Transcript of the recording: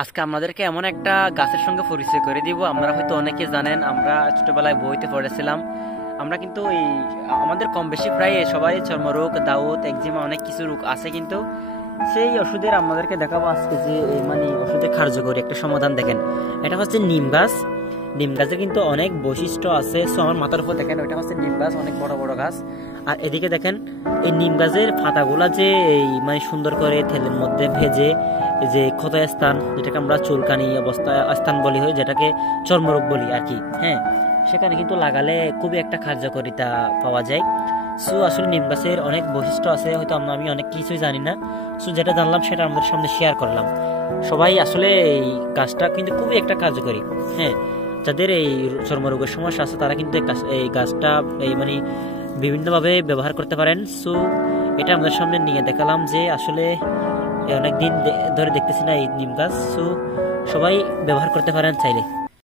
আজকে আমাদেরকে এমন একটা গাছের সঙ্গে পরিচয় করে দিব। আপনারা হয়তো অনেকে জানেন, আমরা ছোটবেলায় বইতে পড়েছিলাম। আমরা কিন্তু এই আমাদের কম বেশি প্রায় সবাই চর্মরোগ, দাউদ, একজিমা অনেক কিছু রোগ আছে, কিন্তু সেই ওষুধের আমাদেরকে দেখাবো আজকে যে মানে ওষুধের কার্যকরী একটা সমাধান। দেখেন, এটা হচ্ছে নিম গাছ। নিম গাছের কিন্তু অনেক বৈশিষ্ট্য আছে। সো আমার মাথার উপর দেখেন, ওইটা হচ্ছে নিম গাছ, অনেক বড় বড় গাছ। আর এদিকে দেখেন এই নিম গাছের পাতাগুলা যে এই মানে সুন্দর করে তেলের মধ্যে ভেজে যে ক্ষত স্থান, যেটাকে আমরা চুলকানি অবস্থা স্থান বলি, হয় যেটাকে চর্মরোগ বলি আর কি, হ্যাঁ, সেখানে কিন্তু লাগালে খুবই একটা কার্যকারিতা পাওয়া যায়। সো আসলে নিম গাছের অনেক বৈশিষ্ট্য আছে, হয়তো আমি অনেক কিছুই জানি না। সো যেটা জানলাম সেটা আমাদের সামনে শেয়ার করলাম। সবাই আসলে এই গাছটা কিন্তু খুবই একটা কার্যকরী, হ্যাঁ, যাদের এই চর্মরোগের সমস্যা আছে তারা কিন্তু এই গাছটা এই মানে বিভিন্নভাবে ব্যবহার করতে পারেন। সো এটা আমাদের সামনে নিয়ে দেখালাম যে আসলে অনেকদিন ধরে দেখতেছি না এই নিম গাছ। সো সবাই ব্যবহার করতে পারেন চাইলে।